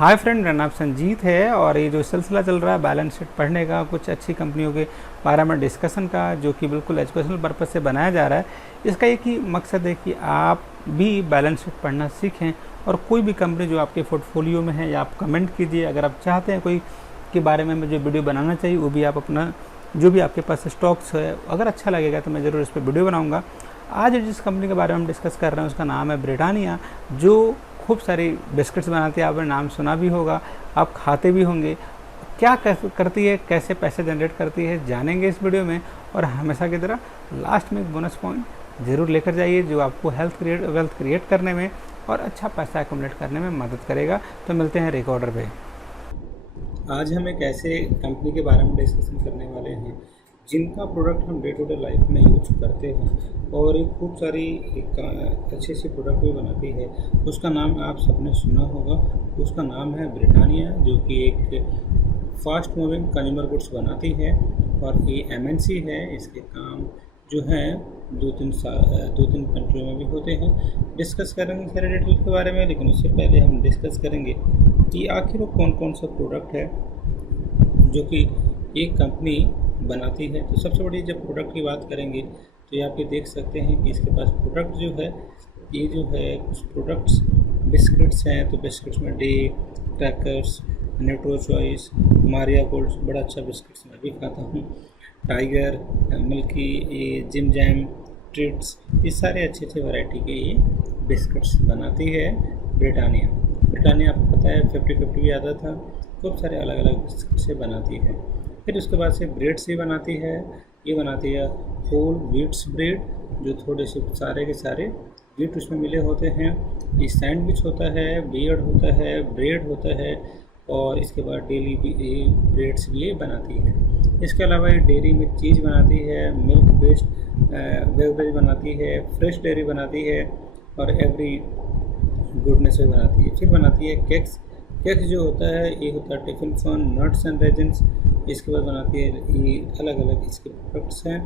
Hi friend, मेरा नाम संजीत है और ये जो सिलसिला चल रहा है बैलेंस शीट पढ़ने का, कुछ अच्छी कंपनियों के बारे में डिस्कशन का, जो कि बिल्कुल एजुकेशनल पर्पज़ से बनाया जा रहा है। इसका एक ही मकसद है कि आप भी बैलेंस शीट पढ़ना सीखें और कोई भी कंपनी जो आपके पोर्टफोलियो में है या आप कमेंट कीजिए। अगर आप चाहते हैं कोई के बारे में मुझे वीडियो बनाना चाहिए, वो भी आप अपना जो भी आपके पास स्टॉक्स है, अगर अच्छा लगेगा तो मैं ज़रूर इस पर वीडियो बनाऊँगा। आज जिस कंपनी के बारे में हम डिस्कस कर रहे हैं उसका नाम है ब्रिटानिया, जो खूब सारी बिस्किट्स बनाती है। आपने नाम सुना भी होगा, आप खाते भी होंगे। क्या करती है, कैसे पैसे जनरेट करती है, जानेंगे इस वीडियो में। और हमेशा की तरह लास्ट में एक बोनस पॉइंट ज़रूर लेकर जाइए जो आपको वेल्थ क्रिएट करने में और अच्छा पैसा एक्युमुलेट करने में मदद करेगा। तो मिलते हैं रिकॉर्डर पे। आज हम एक ऐसे कंपनी के बारे में डिस्कशन करने वाले हैं जिनका प्रोडक्ट हम डे टू डे लाइफ में यूज करते हैं और एक खूब सारी अच्छी सी प्रोडक्ट भी बनाती है। उसका नाम आप सबने सुना होगा, उसका नाम है ब्रिटानिया, जो कि एक फास्ट मूविंग कंज्यूमर गुड्स बनाती है और ये एमएनसी है। इसके काम जो हैं दो तीन कंट्रियों में भी होते हैं। डिस्कस करेंगे सारे डिटेल के बारे में, लेकिन उससे पहले हम डिस्कस करेंगे कि आखिर वो कौन कौन सा प्रोडक्ट है जो कि एक कंपनी बनाती है। तो सबसे बड़ी जब प्रोडक्ट की बात करेंगे तो ये आप ये देख सकते हैं कि इसके पास प्रोडक्ट जो है, ये जो है कुछ प्रोडक्ट्स बिस्किट्स हैं। तो बिस्किट्स में डे, crackers, Nutri Choice, Marie Gold, बड़ा अच्छा बिस्किट्स मैं भी खाता हूँ, टाइगर, मिल्की, ये जिम जैम, ट्रीट्स, ये सारे अच्छे अच्छे वैरायटी के ये बिस्किट्स बनाती है ब्रिटानिया। ब्रिटानिया आपको पता है 50-50 भी आता था, खूब सारे अलग अलग बिस्किट से बनाती है। फिर उसके बाद से ब्रेड से बनाती है। ये बनाती है होल व्हीट्स ब्रेड, जो थोड़े से सारे के सारे व्हीट उसमें मिले होते हैं। ये सैंडविच होता है, बियर्ड होता है, ब्रेड होता है और इसके बाद डेली भी ये ब्रेड्स भी ये बनाती है। इसके अलावा ये डेयरी में चीज़ बनाती है, मिल्क बेस्ड बेवरेज बनाती है, फ्रेश डेयरी बनाती है और एवरी गुडनेस भी बनाती है। फिर बनाती है केक्स। केक्स जो होता है ये होता है tiffin fun, nuts and raisins. इसके बाद बनाती है ये अलग अलग इसके प्रोडक्ट्स हैं।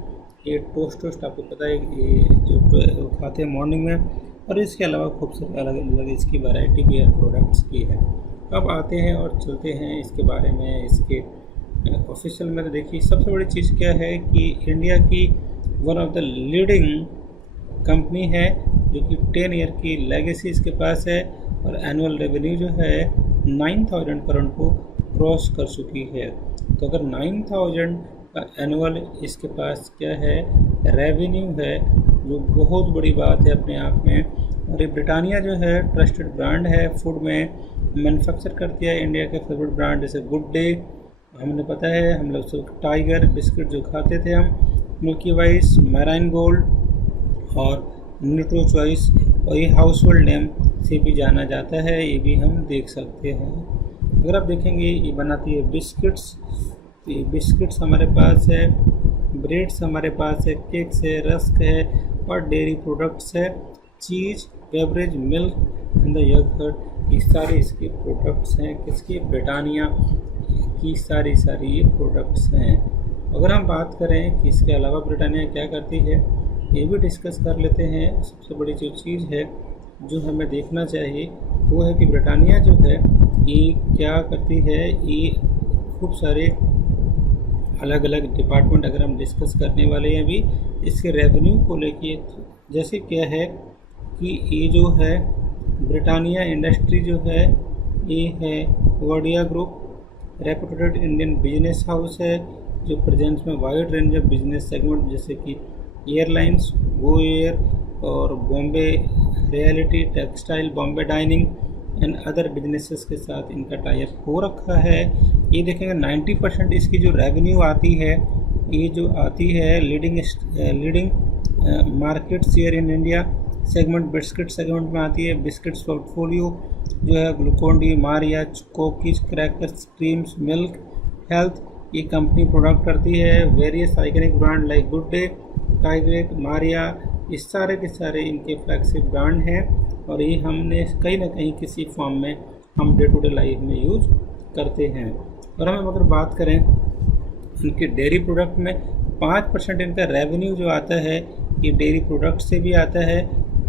ये टोस्ट आपको पता है, ये जो खाते हैं मॉर्निंग में। और इसके अलावा खूब सारे अलग अलग इसकी वैरायटी भी है प्रोडक्ट्स की है। अब आते हैं और चलते हैं इसके बारे में, इसके ऑफिशियल में। तो देखिए सबसे बड़ी चीज़ क्या है कि इंडिया की one of the leading company है, जो कि 10 ईयर की लेगेसी इसके पास है और एनुअल रेवेन्यू जो है 9,000 करोड़ को क्रॉस कर चुकी है। तो अगर 9,000 का एनुअल इसके पास क्या है, रेवेन्यू है, जो बहुत बड़ी बात है अपने आप में। और ये ब्रिटानिया जो है ट्रस्टेड ब्रांड है, फूड में मैन्युफैक्चर करती है इंडिया के फेवरेट ब्रांड जैसे गुड डे, हमें पता है, हम लोग सब टाइगर बिस्किट जो खाते थे हम, मिल्की वाइस, मैराइन गोल्ड और न्यूट्रो चॉइस, और ये हाउस होल्ड नेम से भी जाना जाता है, ये भी हम देख सकते हैं। अगर आप देखेंगे ये बनाती है बिस्किट्स, तो ये बिस्किट्स हमारे पास है, ब्रेड्स हमारे पास है, केक्स है, रस्क है और डेयरी प्रोडक्ट्स है, cheese, beverage, milk and the yoghurt, ये सारे इसके प्रोडक्ट्स हैं। किसकी? ब्रिटानिया की सारी ये प्रोडक्ट्स हैं। अगर हम बात करें कि इसके अलावा ब्रिटानिया क्या करती है, ये भी डिस्कस कर लेते हैं। सबसे बड़ी जो चीज़ है जो हमें देखना चाहिए वो है कि ब्रिटानिया जो है ये क्या करती है। ये खूब सारे अलग अलग डिपार्टमेंट अगर हम डिस्कस करने वाले हैं अभी इसके रेवेन्यू को लेके, जैसे क्या है कि ये जो है ब्रिटानिया इंडस्ट्री जो है ये है Wadia group, reputed Indian business house है, जो प्रेजेंट्स में wide range of business segment जैसे कि एयरलाइंस, गो एयर और Bombay reality, textile, Bombay dyeing and other businesses के साथ इनका टाइप हो रखा है। ये देखेंगे 90% इसकी जो रेवेन्यू आती है, ये जो आती है leading market share in India segment, biscuit segment में आती है। बिस्किट्स पोर्टफोलियो जो है Glucon D, Maria, cookies, crackers, creams, milk, health, ये कंपनी प्रोडक्ट करती है। Various iconic brand like Good Day, Tiger, Maria, इस सारे के सारे इनके फ्लैगशिप ब्रांड हैं और ये हमने कहीं ना कहीं किसी फॉर्म में हम डे टू डे लाइफ में यूज करते हैं। और हम अगर बात करें इनके डेयरी प्रोडक्ट में, 5% इनका रेवेन्यू जो आता है ये डेयरी प्रोडक्ट से भी आता है।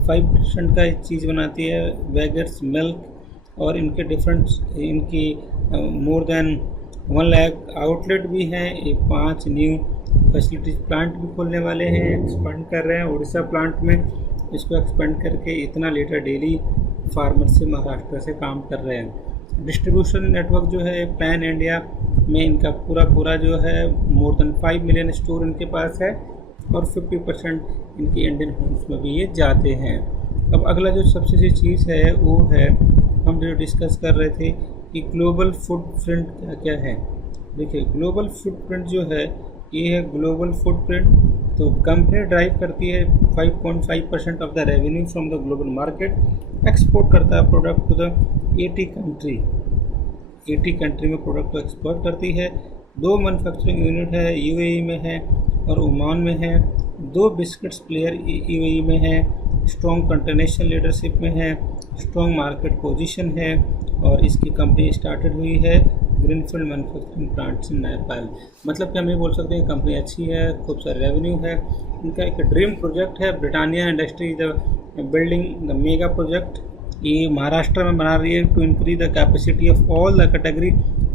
5% का चीज़ बनाती है वेगर्स मिल्क और इनके डिफरेंट इनकी मोर देन 1 लाख आउटलेट भी हैं। ये 5 न्यू फैसिलिटीज प्लांट भी खोलने वाले हैं, एक्सपेंड कर रहे हैं। उड़ीसा प्लांट में इसको एक्सपेंड करके इतना लीटर डेली फार्मर से महाराष्ट्र से काम कर रहे हैं। डिस्ट्रीब्यूशन नेटवर्क जो है पैन इंडिया में इनका पूरा जो है मोर देन 5 मिलियन स्टोर इनके पास है और 50% इनके इंडियन होम्स में भी ये जाते हैं। अब अगला जो सबसे अच्छी चीज़ है वो है, हम जो डिस्कस कर रहे थे कि ग्लोबल फुटप्रिंट क्या क्या है। देखिए ग्लोबल फुटप्रिंट जो है ये है ग्लोबल फुटप्रिंट। तो कंपनी ड्राइव करती है 5.5% of the revenue from the global market, export करता है प्रोडक्ट टू द 80 कंट्री में प्रोडक्ट को एक्सपोर्ट करती है। 2 मैन्युफैक्चरिंग यूनिट है, यूएई में है और ओमान में है। 2 बिस्किट्स प्लेयर यूएई में है, स्ट्रॉन्ग इंटरनेशनल लीडरशिप में है, स्ट्रॉन्ग मार्केट पोजीशन है और इसकी कंपनी स्टार्टेड हुई है greenfield manufacturing plants in Nepal. मतलब कि हम ये बोल सकते हैं कंपनी अच्छी है, खूब सारा रेवेन्यू है। इनका एक ड्रीम प्रोजेक्ट है Britannia industry the building the mega project, ये महाराष्ट्र में बना रही है to increase the capacity of all the category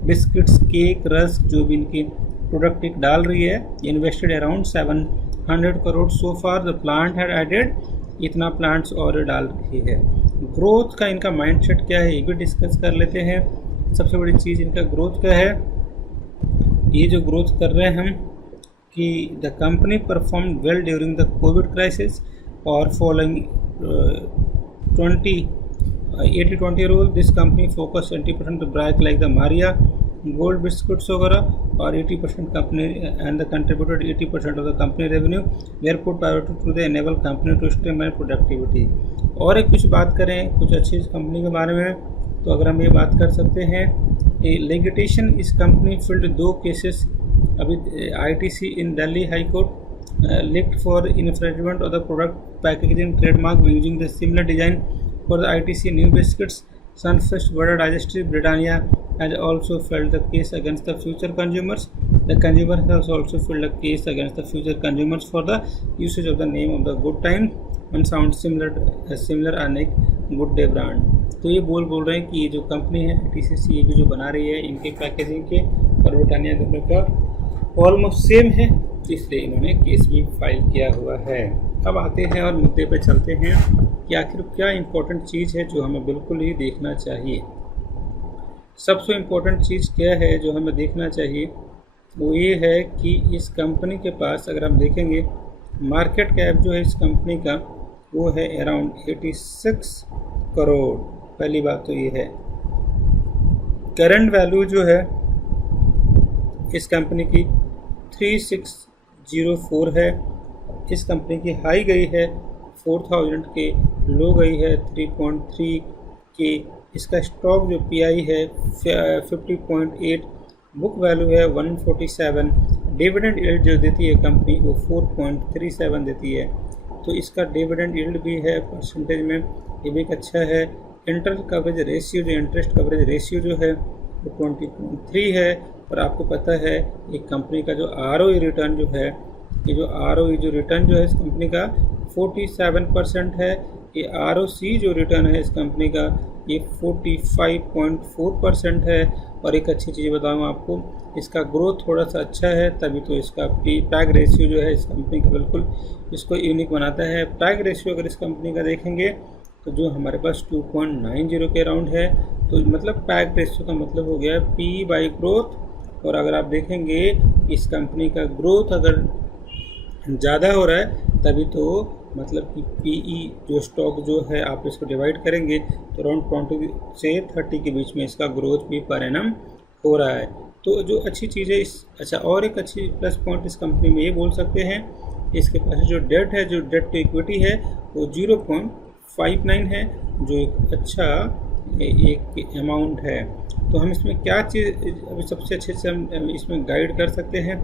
biscuits, cake, rusk जो भी इनकी प्रोडक्ट एक डाल रही है। Invested around 700 crore so far, the plant had added, इतना प्लांट्स और डाल रही है। ग्रोथ का इनका माइंडसेट क्या है ये भी डिस्कस कर लेते हैं। सबसे बड़ी चीज़ इनका ग्रोथ का है, ये जो ग्रोथ कर रहे हैं हम कि the company perform well during the covid crisis और following 80-20 rule. This company focus 20% ब्राइक like the Marie Gold biscuits वगैरह और 80% company and the contributed 80% of the company revenue where put priority to the enable company to streamline productivity. और एक कुछ बात करें कुछ अच्छी कंपनी के बारे में, तो अगर हम ये बात कर सकते हैं लिटिगेशन इस कंपनी फील्ड 2 केसेस अभी ITC in Delhi high court licked for infringement of the product packaging trademark using the similar design for the ITC new biscuits. Sunfest Butter Digestive Britannia has also filed the case against the future consumers. The consumers has also filed a case against the future consumers for the usage of the name of the Good Time and sound similar on a Good Day brand. तो ये बोल रहे हैं कि ये जो company है TCC ये भी जो बना रही है इनके पैकेजिंग के और ब्रिटानिया दोनों का ऑलमोस्ट सेम है, इसलिए इन्होंने केस भी फाइल किया हुआ है। अब आते हैं और मुद्दे पे चलते हैं कि आखिर क्या इम्पोर्टेंट चीज़ है जो हमें बिल्कुल ही देखना चाहिए। सबसे इम्पोर्टेंट चीज़ क्या है जो हमें देखना चाहिए वो ये है कि इस कंपनी के पास अगर हम देखेंगे मार्केट कैप जो है इस कंपनी का वो है अराउंड 86 करोड़। पहली बात तो ये है। करंट वैल्यू जो है इस कंपनी की 3604 है। इस कंपनी की हाई गई है 4000 के, लो गई है 3.3 के। इसका स्टॉक जो पीआई है 50.8, बुक वैल्यू है 147, डिविडेंड यील्ड जो देती है कंपनी वो 4.37 देती है। तो इसका डिविडेंड यील्ड भी है परसेंटेज में, ये भी एक अच्छा है। इंटरेस्ट कवरेज रेशियो जो इंटरेस्ट कवरेज रेशियो जो है वो 20.3 है। और आपको पता है एक कंपनी का जो आरओई रिटर्न जो है, ये जो आरओई जो रिटर्न जो है इस कंपनी का 47% है। ये आरओसी जो रिटर्न है इस कंपनी का ये 45.4% है। और एक अच्छी चीज़ बताऊँ आपको, इसका ग्रोथ थोड़ा सा अच्छा है, तभी तो इसका पैग रेशियो जो है इस कंपनी का बिल्कुल इसको यूनिक बनाता है। पैग रेशियो अगर इस कंपनी का देखेंगे तो जो हमारे पास 2.90 के अराउंड है, तो मतलब पैग रेशियो का मतलब हो गया पी बाई ग्रोथ। और अगर आप देखेंगे इस कंपनी का ग्रोथ अगर ज़्यादा हो रहा है तभी तो मतलब कि पीई जो स्टॉक जो है आप इसको डिवाइड करेंगे तो अराउंड 20 से 30 के बीच में इसका ग्रोथ भी पर एनम हो रहा है। तो जो अच्छी चीज़ है अच्छा, और एक अच्छी प्लस पॉइंट इस कंपनी में ये बोल सकते हैं, इसके पास जो डेट है, जो डेट टू इक्विटी है वो 0.59 है, जो एक अच्छा एक अमाउंट है। तो हम इसमें क्या चीज़ अभी सबसे अच्छे से हम इसमें गाइड कर सकते हैं,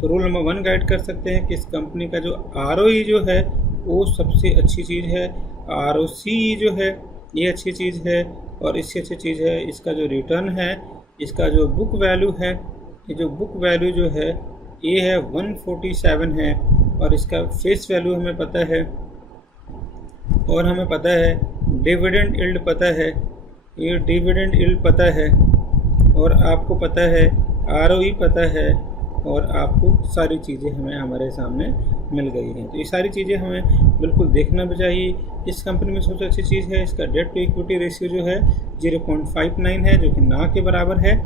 तो रूल नंबर 1 गाइड कर सकते हैं कि इस कंपनी का जो आरओई जो है वो सबसे अच्छी चीज़ है। आरओसी जो है ये अच्छी चीज़ है। और इससे अच्छी चीज़ है इसका जो रिटर्न है, इसका जो बुक वैल्यू है, ये जो बुक वैल्यू जो है ये है 147 है। और इसका फेस वैल्यू हमें पता है, और हमें पता है डिविडेंड यील्ड पता है, ये डिविडेंड यील्ड पता है और आपको पता है ROE पता है और आपको सारी चीज़ें हमें हमारे सामने मिल गई हैं। तो ये सारी चीज़ें हमें बिल्कुल देखना भी चाहिए। इस कंपनी में सबसे अच्छी चीज़ है इसका डेट टू इक्विटी रेशियो जो है 0.59 है, जो कि ना के बराबर है।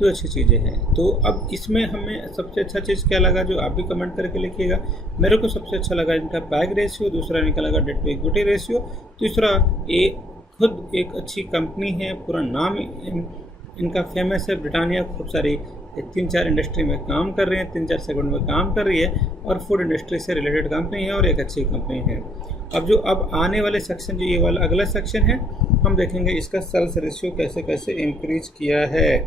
तो अच्छी चीज़ें हैं। तो अब इसमें हमें सबसे अच्छा चीज़ क्या लगा, जो आप भी कमेंट करके लिखिएगा। मेरे को सबसे अच्छा लगा इनका पैग रेशियो, दूसरा इनका लगा डेट टू इक्विटी रेशियो, तीसरा ये खुद एक अच्छी कंपनी है, पूरा नाम इनका फेमस है। ब्रिटानिया खूब सारी 3-4 इंडस्ट्री में काम कर रहे हैं, 3-4 सेगमेंट में काम कर रही है और फूड इंडस्ट्री से रिलेटेड कंपनी है और एक अच्छी कंपनी है। अब आने वाले सेक्शन जो ये वाला अगला सेक्शन है, हम देखेंगे इसका सेल्स रेशियो कैसे कैसे इंक्रीज किया है।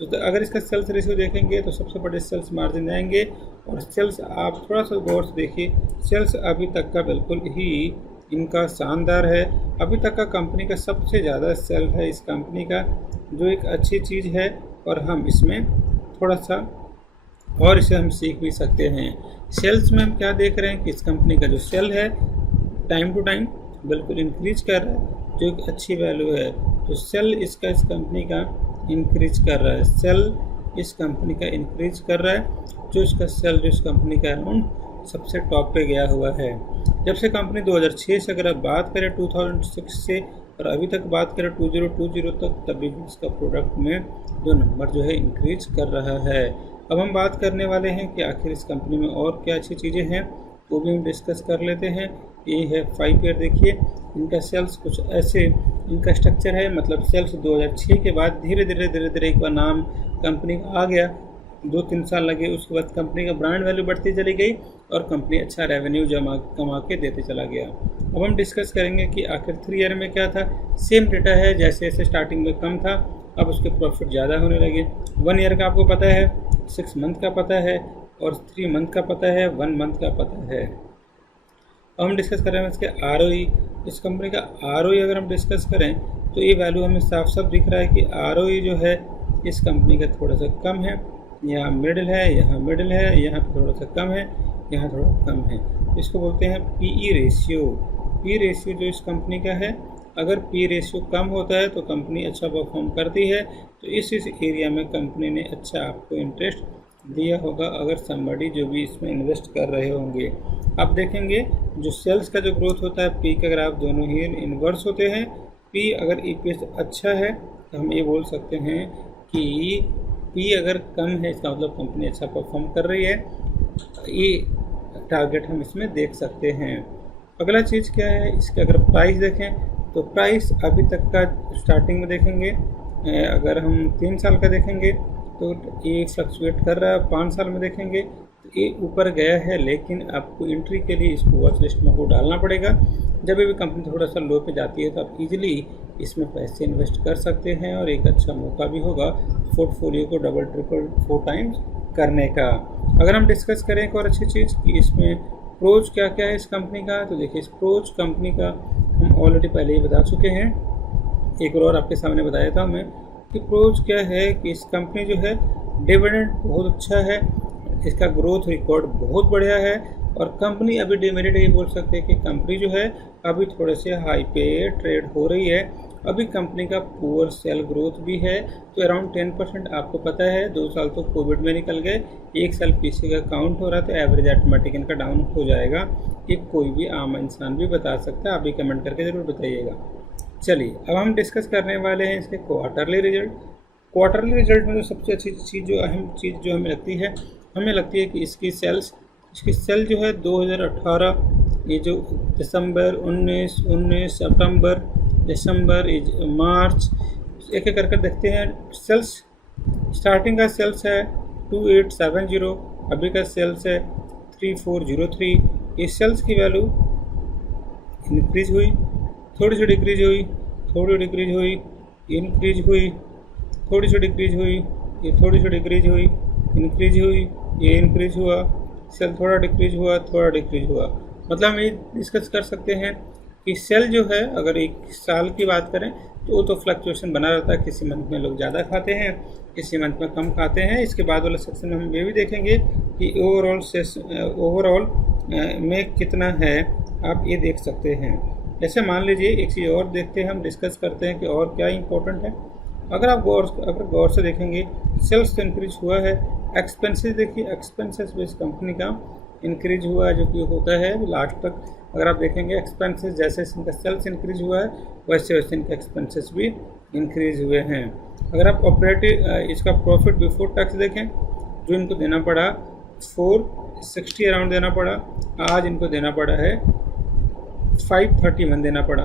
तो अगर इसका सेल्स रेशियो देखेंगे तो सबसे बड़े सेल्स मार्जिन आएंगे और सेल्स आप थोड़ा सा गौर से देखिए, सेल्स अभी तक का बिल्कुल ही इनका शानदार है। अभी तक का कंपनी का सबसे ज़्यादा सेल है इस कंपनी का, जो एक अच्छी चीज़ है और हम इसमें थोड़ा सा और इसे हम सीख भी सकते हैं। सेल्स में हम क्या देख रहे हैं कि इस कंपनी का जो सेल है टाइम टू टाइम बिल्कुल इंक्रीज कर रहा है, जो एक अच्छी वैल्यू है। तो सेल इस कंपनी का इंक्रीज कर रहा है, सेल इस कंपनी का इंक्रीज कर रहा है, जो इसका सेल जो इस कंपनी का अराउंड सबसे टॉप पे गया हुआ है। जब से कंपनी 2006 से अगर आप बात करें 2006 से और अभी तक बात करें 2020 तक, तभी भी इसका प्रोडक्ट में जो नंबर जो है इंक्रीज कर रहा है। अब हम बात करने वाले हैं कि आखिर इस कंपनी में और क्या अच्छी चीज़ें हैं, वो भी हम डिस्कस कर लेते हैं। ये है 5 ईयर, देखिए इनका सेल्स कुछ ऐसे इनका स्ट्रक्चर है, मतलब सेल्स 2006 के बाद धीरे धीरे एक बार नाम कंपनी का आ गया, 2-3 साल लगे, उसके बाद कंपनी का ब्रांड वैल्यू बढ़ती चली गई और कंपनी अच्छा रेवेन्यू कमा के देते चला गया। अब हम डिस्कस करेंगे कि आखिर 3 ईयर में क्या था। सेम डेटा है, जैसे जैसे स्टार्टिंग में कम था अब उसके प्रॉफिट ज़्यादा होने लगे। 1 ईयर का आपको पता है, 6 मंथ का पता है और 3 मंथ का पता है, 1 मंथ का पता है। अब हम डिस्कस करें इसके ROE। इस कंपनी का ROE अगर हम डिस्कस करें तो ये वैल्यू हमें साफ साफ दिख रहा है कि ROE जो है इस कंपनी का थोड़ा सा कम है, यहाँ मिडिल है, यहाँ मिडिल है, यहाँ पे थोड़ा सा कम है, यहाँ थोड़ा कम है। इसको बोलते हैं PE रेशियो। P रेशियो जो इस कंपनी का है, अगर P रेशियो कम होता है तो कंपनी अच्छा परफॉर्म करती है। तो इस एरिया में कंपनी ने अच्छा आपको इंटरेस्ट दिया होगा अगर समबडी जो भी इसमें इन्वेस्ट कर रहे होंगे। आप देखेंगे जो सेल्स का जो ग्रोथ होता है P का ग्राफ दोनों ही इन्वर्स होते हैं। P अगर EPS अच्छा है तो हम ये बोल सकते हैं कि P अगर कम है इसका मतलब कंपनी अच्छा परफॉर्म कर रही है। ये टारगेट हम इसमें देख सकते हैं। अगला चीज़ क्या है, इसके अगर प्राइस देखें तो प्राइस अभी तक का स्टार्टिंग में देखेंगे, अगर हम 3 साल का देखेंगे तो ये फ्लक्चुएट कर रहा है, 5 साल में देखेंगे तो ये ऊपर गया है, लेकिन आपको एंट्री के लिए इसको वॉच लिस्ट में को डालना पड़ेगा। जब भी कंपनी थोड़ा सा लो पे जाती है तो आप इजीली इसमें पैसे इन्वेस्ट कर सकते हैं और एक अच्छा मौका भी होगा पोर्टफोलियो को डबल ट्रिपल 4 टाइम्स करने का। अगर हम डिस्कस करें एक और अच्छी चीज़ कि इसमें प्रोज क्या क्या है इस कंपनी का, तो देखिए इस प्रोज कंपनी का हम ऑलरेडी पहले ही बता चुके हैं, एक और आपके सामने बताया था मैं कि प्रोज क्या है कि इस कंपनी जो है डिविडेंड बहुत अच्छा है, इसका ग्रोथ रिकॉर्ड बहुत बढ़िया है और कंपनी अभी डिमेरिट ये बोल सकते हैं कि कंपनी जो है अभी थोड़े से हाई पे ट्रेड हो रही है। अभी कंपनी का पुअर सेल ग्रोथ भी है, तो अराउंड 10% आपको पता है 2 साल तो कोविड में निकल गए, 1 साल पीछे का काउंट हो रहा है, तो एवरेज ऑटोमेटिक इनका डाउन हो जाएगा। ये कोई भी आम इंसान भी बता सकता है, आप भी कमेंट करके ज़रूर बताइएगा। चलिए अब हम डिस्कस करने वाले हैं इसके क्वार्टरली रिजल्ट। क्वार्टरली रिजल्ट में जो सबसे अच्छी चीज़ जो अहम चीज़ जो हमें लगती है कि इसकी सेल जो है 2018, ये जो दिसंबर 19 सितंबर, दिसंबर, मार्च, एक एक करके देखते हैं। सेल्स स्टार्टिंग का सेल्स है 2870, अभी का सेल्स है 3403। ये सेल्स की वैल्यू इंक्रीज हुई, थोड़ी सी डिक्रीज हुई, थोड़ी डिक्रीज हुई, इंक्रीज हुई, थोड़ी सी डिक्रीज हुई, ये थोड़ी सी डिक्रीज हुई, इंक्रीज हुई, ये इंक्रीज हुआ, सेल थोड़ा डिक्रीज हुआ, थोड़ा डिक्रीज हुआ। मतलब हम ये डिस्कस कर सकते हैं कि सेल जो है अगर 1 साल की बात करें तो वो तो फ्लक्चुएशन बना रहता है, किसी मंथ में लोग ज़्यादा खाते हैं, किसी मंथ में कम खाते हैं। इसके बाद वाले सेक्शन में हम ये भी देखेंगे कि ओवरऑल में कितना है, आप ये देख सकते हैं। जैसे मान लीजिए एक चीज़ और देखते हैं, हम डिस्कस करते हैं कि और क्या इंपॉर्टेंट है। अगर गौर से देखेंगे, सेल्स तो इंक्रीज हुआ है, एक्सपेंसेस देखिए, एक्सपेंसेस भी इस कंपनी का इंक्रीज हुआ है, जो कि होता है लास्ट तक। अगर आप देखेंगे एक्सपेंसेस जैसे इनका सेल्स इंक्रीज हुआ है वैसे वैसे इनके एक्सपेंसेस भी इंक्रीज हुए हैं। अगर आप ऑपरेटिव इसका प्रॉफिट बिफोर टैक्स देखें, जो इनको देना पड़ा 460 अराउंड देना पड़ा, आज इनको देना पड़ा है 531 देना पड़ा।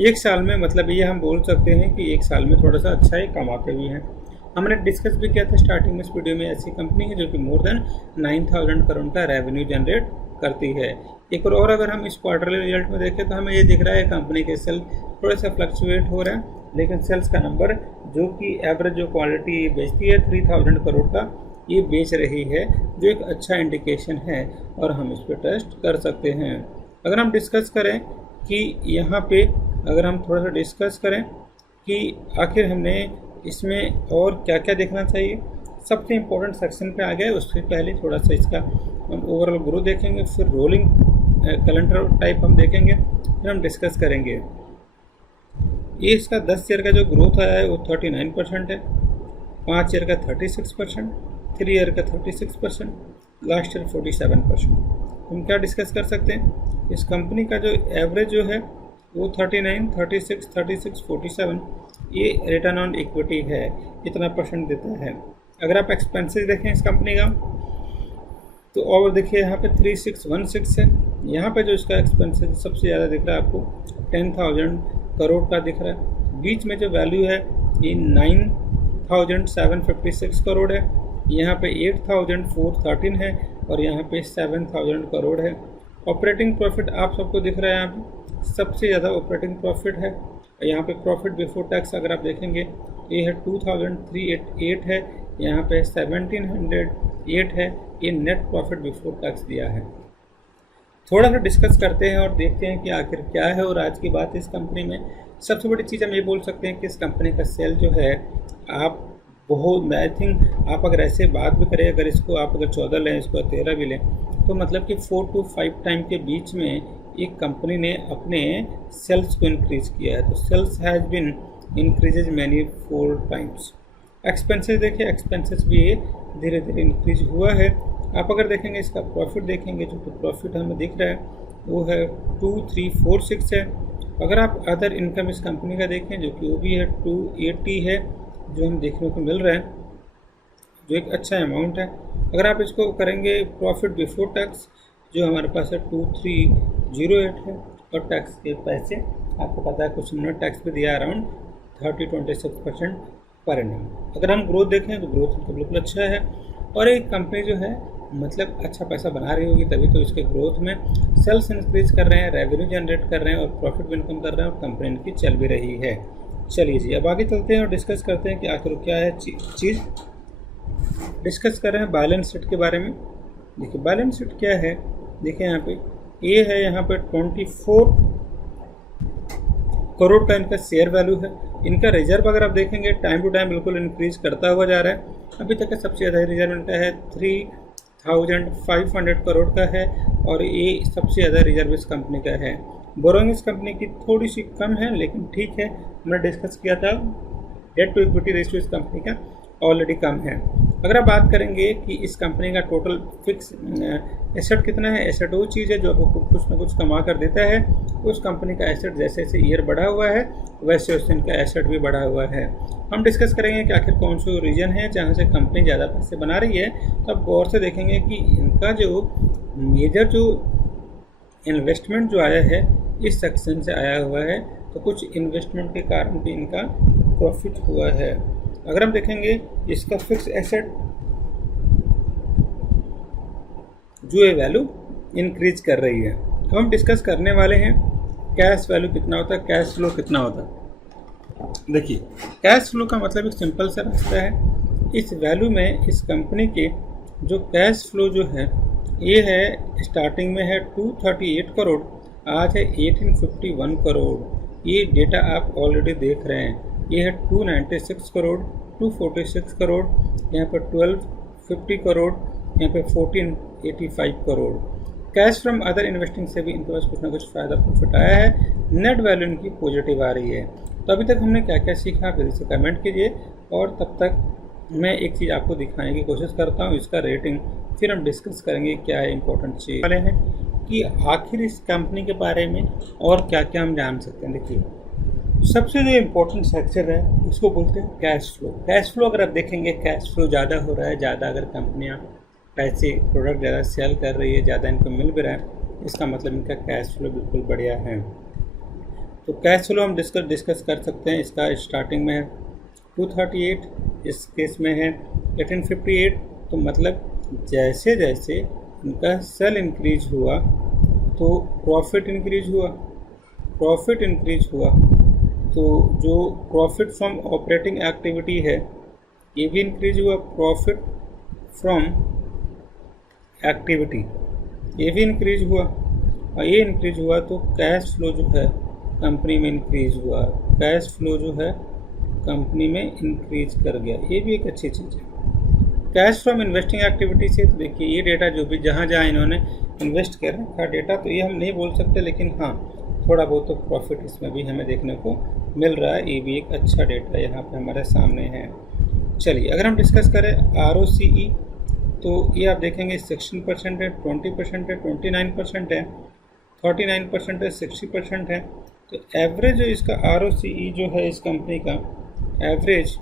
एक साल में, मतलब ये हम बोल सकते हैं कि एक साल में थोड़ा सा अच्छा ही कमाते हुए हैं। हमने डिस्कस भी किया था स्टार्टिंग में इस वीडियो में, ऐसी कंपनी है जो कि मोर देन 9000 करोड़ का रेवेन्यू जनरेट करती है। एक और अगर हम इस क्वार्टरली रिजल्ट में देखें तो हमें ये दिख रहा है कंपनी के सेल थोड़ा सा फ्लक्चुएट हो रहा है, लेकिन सेल्स का नंबर जो कि एवरेज जो क्वालिटी बेचती है 3000 करोड़ का ये बेच रही है, जो एक अच्छा इंडिकेशन है और हम इस पर ट्रस्ट कर सकते हैं। अगर हम डिस्कस करें कि यहाँ पे अगर हम थोड़ा सा डिस्कस करें कि आखिर हमने इसमें और क्या क्या देखना चाहिए, सबसे इम्पोर्टेंट सेक्शन पे आ गए। उससे पहले थोड़ा सा इसका हम ओवरऑल ग्रोथ देखेंगे, फिर रोलिंग कैलेंडर टाइप हम देखेंगे, फिर हम डिस्कस करेंगे। ये इसका 10 ईयर का जो ग्रोथ आया है वो 39% है, 5 ईयर का 36%, 3 ईयर का 36%, लास्ट ईयर 47%। हम क्या डिस्कस कर सकते हैं, इस कंपनी का जो एवरेज जो है वो 39, 36, 36, 47 ये रिटर्न ऑन इक्विटी है, इतना परसेंट देता है। अगर आप एक्सपेंसेस देखें इस कंपनी का तो और देखिए यहाँ पे 3616 है, यहाँ पे जो इसका एक्सपेंसेस सबसे ज़्यादा दिख रहा है आपको 10,000 करोड़ का दिख रहा है। बीच में जो वैल्यू है ये 9,756 करोड़ है, यहाँ पे 8,413 है और यहाँ पे 7,000 करोड़ है। ऑपरेटिंग प्रॉफिट आप सबको दिख रहा है, यहाँ पे सबसे ज़्यादा ऑपरेटिंग प्रॉफिट है। यहाँ पे प्रॉफिट बिफोर टैक्स अगर आप देखेंगे ये है 2,388 है, यहाँ पे 1,708 है, ये नेट प्रॉफिट बिफोर टैक्स दिया है। थोड़ा सा डिस्कस करते हैं और देखते हैं कि आखिर क्या है। और आज की बात इस कंपनी में सबसे बड़ी चीज़ हम ये बोल सकते हैं कि इस कंपनी का सेल जो है आप बहुत, आई थिंक आप अगर ऐसे बात भी करें, अगर इसको आप अगर 14 लें, इसको 13 भी लें, तो मतलब कि 4 to 5 टाइम के बीच में एक कंपनी ने अपने सेल्स को इंक्रीज किया है। तो sales has been increases many 4 times. Expenses देखिए, एक्सपेंसेस भी धीरे धीरे इंक्रीज हुआ है। आप अगर देखेंगे इसका प्रॉफिट देखेंगे, जो प्रॉफिट हमें दिख रहा है वो है 2346 है। अगर आप अदर इनकम इस कंपनी का देखें जो कि वो भी है 280 है, जो हम देखने को मिल रहा है, जो एक अच्छा अमाउंट है। अगर आप इसको करेंगे प्रॉफिट बिफोर टैक्स जो हमारे पास है 2308 है, और टैक्स के पैसे आपको पता है कुछ उन्होंने टैक्स भी दिया अराउंड 30-26% पर एनम। अगर हम ग्रोथ देखें तो ग्रोथ तो बिल्कुल अच्छा है, और एक कंपनी जो है मतलब अच्छा पैसा बना रही होगी तभी तो इसके ग्रोथ में सेल्स इंक्रीज कर रहे हैं, रेवेन्यू जनरेट कर रहे हैं और प्रॉफिट भी इनकम कर रहे हैं और कंपनी इनकी चल भी रही है। चलिए जी, अब आगे चलते हैं और डिस्कस करते हैं कि आखिर क्या है चीज़। डिस्कस कर रहे हैं बैलेंस शीट के बारे में। देखिए बैलेंस शीट क्या है, देखिए यहाँ पे ये है, यहाँ पे 24 करोड़ का इनका शेयर वैल्यू है। इनका रिजर्व अगर आप देखेंगे टाइम टू टाइम बिल्कुल इंक्रीज करता हुआ जा रहा है। अभी तक का सबसे ज़्यादा रिजर्व इनका है 3,500 करोड़ का है, और ये सबसे ज़्यादा रिजर्व इस कंपनी का है। बोरोइंग इस कंपनी की थोड़ी सी कम है, लेकिन ठीक है, हमने डिस्कस किया था डेट टू इक्विटी रेशियो इस कंपनी का ऑलरेडी कम है। अगर आप बात करेंगे कि इस कंपनी का टोटल फिक्स एसेट कितना है, एसेट वो चीज़ है जो आपको कुछ ना कुछ कमा कर देता है। उस कंपनी का एसेट जैसे जैसे ईयर बढ़ा हुआ है वैसे वैसे इनका एसेट भी बढ़ा हुआ है। हम डिस्कस करेंगे कि आखिर कौन सा रीजन है जहाँ से कंपनी ज़्यादा पैसे बना रही है। तो आप गौर से देखेंगे कि इनका जो मेजर जो इन्वेस्टमेंट जो आया है इस सेक्शन से आया हुआ है, तो कुछ इन्वेस्टमेंट के कारण भी इनका प्रॉफिट हुआ है। अगर हम देखेंगे इसका फिक्स एसेट जो है वैल्यू इंक्रीज कर रही है। तो हम डिस्कस करने वाले हैं कैश वैल्यू कितना होता है, कैश फ्लो कितना होता है। देखिए कैश फ्लो का मतलब एक सिंपल सा रास्ता है। इस वैल्यू में इस कंपनी के जो कैश फ्लो जो है ये है, स्टार्टिंग में है 238 करोड़, आज है 1851 करोड़। ये डेटा आप ऑलरेडी देख रहे हैं। ये है 296 करोड़, 246 करोड़, यहाँ पर 1250 करोड़, यहाँ पे 1485 crore. Cash from other investing से भी इनके पास कुछ ना कुछ फ़ायदा प्रॉफिट आया है। नेट वैल्यू इनकी पॉजिटिव आ रही है। तो अभी तक हमने क्या क्या सीखा जल्दी से कमेंट कीजिए, और तब तक मैं एक चीज़ आपको दिखाने की कोशिश करता हूँ, इसका रेटिंग, फिर हम डिस्कस करेंगे क्या है इंपॉर्टेंट चीज़ वाले हैं कि आखिर इस कंपनी के बारे में और क्या क्या हम जान सकते हैं। देखिए, सबसे जो इम्पोर्टेंट सेक्टर है उसको बोलते हैं कैश फ्लो। कैश फ्लो अगर आप देखेंगे, कैश फ्लो ज़्यादा हो रहा है, ज़्यादा अगर कंपनियाँ पैसे प्रोडक्ट ज़्यादा सेल कर रही है, ज़्यादा इनको मिल भी रहा है, इसका मतलब इनका कैश फ्लो बिल्कुल बढ़िया है। तो कैश फ्लो हम डिस्कस कर सकते हैं। इसका स्टार्टिंग में है 238, इस केस में है 1858। तो मतलब जैसे जैसे इनका सेल इंक्रीज हुआ तो प्रॉफिट इंक्रीज हुआ, प्रॉफिट इंक्रीज हुआ तो जो प्रॉफिट फ्रॉम ऑपरेटिंग एक्टिविटी है ये भी इंक्रीज हुआ, प्रॉफिट फ्रॉम एक्टिविटी ये भी इंक्रीज हुआ, और ये इंक्रीज हुआ तो कैश फ्लो जो है कंपनी में इंक्रीज हुआ, कैश फ्लो जो है कंपनी में इंक्रीज कर गया। ये भी एक अच्छी चीज़ है। कैश फ्रॉम इन्वेस्टिंग एक्टिविटी से तो देखिए ये डेटा जो भी जहाँ जहाँ इन्होंने इन्वेस्ट कर रखा डेटा, तो ये हम नहीं बोल सकते, लेकिन हाँ थोड़ा बहुत तो प्रॉफिट इसमें भी हमें देखने को मिल रहा है। ये भी एक अच्छा डेटा यहाँ पे हमारे सामने है। चलिए अगर हम डिस्कस करें ROCE, तो ये आप देखेंगे 16% है, 20% है, 29% है, 39% है, 60% है। तो एवरेज जो इसका ROCE जो है इस कंपनी का, एवरेज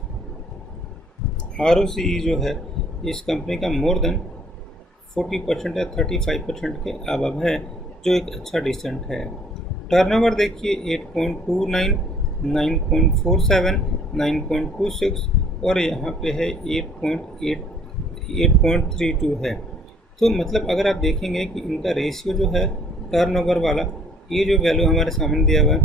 ROCE जो है इस कंपनी का मोर देन 40% है, 35% के अबव है, जो एक अच्छा डिसेंट है। टर्नओवर देखिए 8.29, 9.47, 9.26 और यहाँ पे है 8.32 है। तो मतलब अगर आप देखेंगे कि इनका रेशियो जो है टर्नओवर वाला, ये जो वैल्यू हमारे सामने दिया हुआ है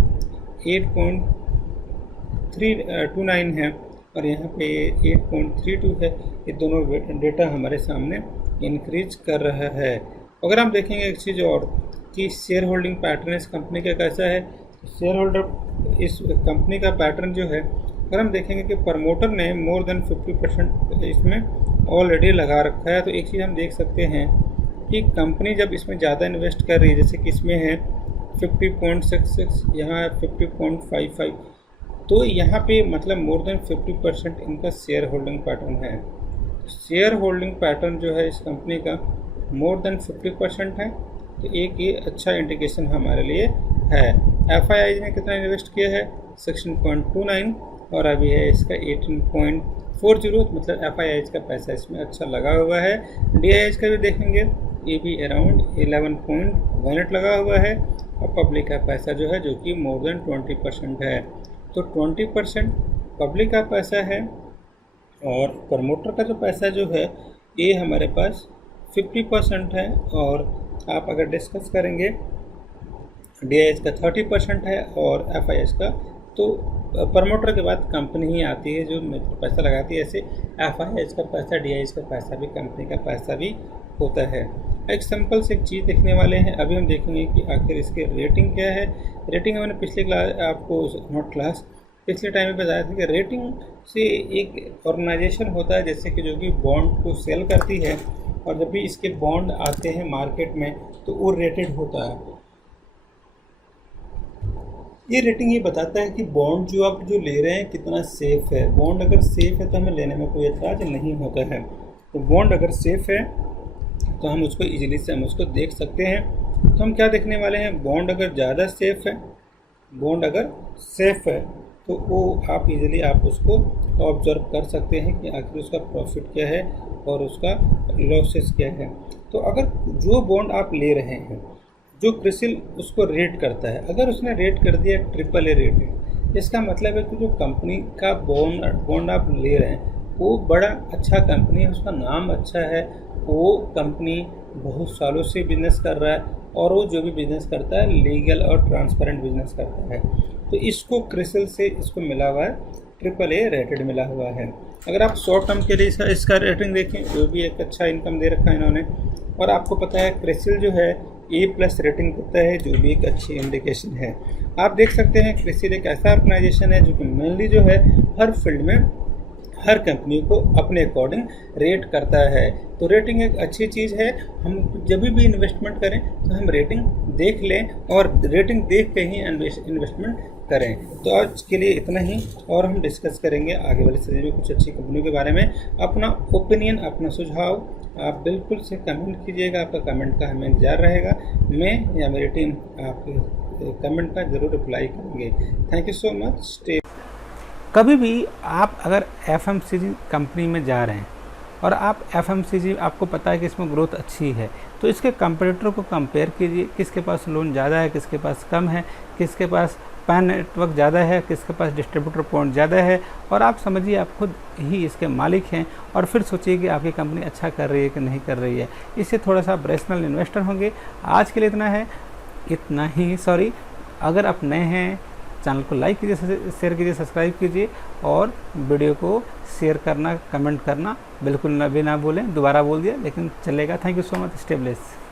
8.329 है और यहाँ पे 8.32 है। ये दोनों डेटा हमारे सामने इंक्रीज कर रहा है। अगर हम देखेंगे एक चीज़ और कि शेयर होल्डिंग पैटर्न इस कंपनी का कैसा है, शेयर होल्डर इस कंपनी का पैटर्न जो है, अगर हम देखेंगे कि प्रमोटर ने मोर देन 50% इसमें ऑलरेडी लगा रखा है। तो एक चीज़ हम देख सकते हैं कि कंपनी जब इसमें ज़्यादा इन्वेस्ट कर रही है, जैसे कि इसमें है 50.66, यहाँ है 50.55, तो यहाँ पे मतलब मोर देन 50% इनका शेयर होल्डिंग पैटर्न है। शेयर होल्डिंग पैटर्न जो है इस कंपनी का मोर देन 50% है, तो एक ये अच्छा इंडिकेशन हमारे लिए है। FII ने कितना इन्वेस्ट किया है 16.29 और अभी है इसका 18.40, मतलब FII का पैसा इसमें अच्छा लगा हुआ है। DII का भी देखेंगे, ये भी अराउंड 11.18 लगा हुआ है, और पब्लिक का पैसा जो है जो कि मोर देन 20% है। तो 20% पब्लिक का पैसा है और प्रमोटर का जो पैसा जो है ये हमारे पास 50% है। और आप अगर डिस्कस करेंगे DII का 30% है और FII का, तो प्रमोटर के बाद कंपनी ही आती है जो पैसा लगाती है। ऐसे FII का पैसा, DII का पैसा भी, कंपनी का पैसा भी होता है। एक सिंपल से एक चीज़ देखने वाले हैं। अभी हम देखेंगे कि आखिर इसके रेटिंग क्या है। रेटिंग मैंने पिछले क्लास आपको नोट क्लास पिछले टाइम में बताया था कि रेटिंग से एक ऑर्गेनाइजेशन होता है जैसे कि जो कि बॉन्ड को सेल करती है, और जब भी इसके बॉन्ड आते हैं मार्केट में तो वो रेटेड होता है। ये रेटिंग ये बताता है कि बॉन्ड जो आप जो ले रहे हैं कितना सेफ़ है। बॉन्ड अगर सेफ़ है तो हमें लेने में कोई एतराज़ नहीं होता है। तो बॉन्ड अगर सेफ़ है तो हम उसको इजीली से हम उसको देख सकते हैं। तो हम क्या देखने वाले हैं, बॉन्ड अगर ज़्यादा सेफ़ है, बॉन्ड अगर सेफ़ है तो वो आप इजीली आप उसको ऑब्जर्व कर सकते हैं कि आखिर उसका प्रॉफिट क्या है और उसका लॉसेस क्या है। तो अगर जो बॉन्ड आप ले रहे हैं, जो क्रिसिल उसको रेट करता है, अगर उसने रेट कर दिया AAA रेटेड, इसका मतलब है कि जो कंपनी का बॉन्ड आप ले रहे हैं वो बड़ा अच्छा कंपनी है, उसका नाम अच्छा है, वो कंपनी बहुत सालों से बिजनेस कर रहा है और वो जो भी बिजनेस करता है लीगल और ट्रांसपेरेंट बिजनेस करता है। तो इसको क्रिसिल से इसको मिला हुआ है AAA रेटेड मिला हुआ है। अगर आप शॉर्ट टर्म के लिए इसका रेटिंग देखें, वो भी एक अच्छा इनकम दे रखा है इन्होंने। और आपको पता है क्रिसिल जो है A+ रेटिंग देता है, जो भी एक अच्छी इंडिकेशन है। आप देख सकते हैं क्रिसिल एक ऐसा ऑर्गेनाइजेशन है जो कि मेनली जो है हर फील्ड में, हर कंपनी को अपने अकॉर्डिंग रेट करता है। तो रेटिंग एक अच्छी चीज़ है। हम जब भी इन्वेस्टमेंट करें तो हम रेटिंग देख लें और रेटिंग देख के ही इन्वेस्टमेंट करें। तो आज के लिए इतना ही, और हम डिस्कस करेंगे आगे वाले सीरीज में कुछ अच्छी कंपनियों के बारे में। अपना ओपिनियन, अपना सुझाव आप बिल्कुल से कमेंट कीजिएगा। आपका कमेंट का हमें इंतजार रहेगा। मैं या मेरी टीम आपके कमेंट का ज़रूर रिप्लाई करेंगे। Thank you so much. Stay. कभी भी आप अगर FMCG कंपनी में जा रहे हैं और आप FMCG आपको पता है कि इसमें ग्रोथ अच्छी है, तो इसके कंपटीटर को कंपेयर कीजिए। किसके पास लोन ज़्यादा है, किसके पास कम है, किसके पास पैन नेटवर्क ज़्यादा है, किसके पास डिस्ट्रीब्यूटर पॉइंट ज़्यादा है, और आप समझिए आप खुद ही इसके मालिक हैं, और फिर सोचिए कि आपकी कंपनी अच्छा कर रही है कि नहीं कर रही है। इससे थोड़ा सा आप रेशनल इन्वेस्टर होंगे। आज के लिए इतना ही सॉरी। अगर आप नए हैं, चैनल को लाइक कीजिए, शेयर कीजिए, सब्सक्राइब कीजिए, और वीडियो को शेयर करना, कमेंट करना बिल्कुल ना भूलें। दोबारा बोल दिया लेकिन चलेगा। Thank you so much. Stay blessed.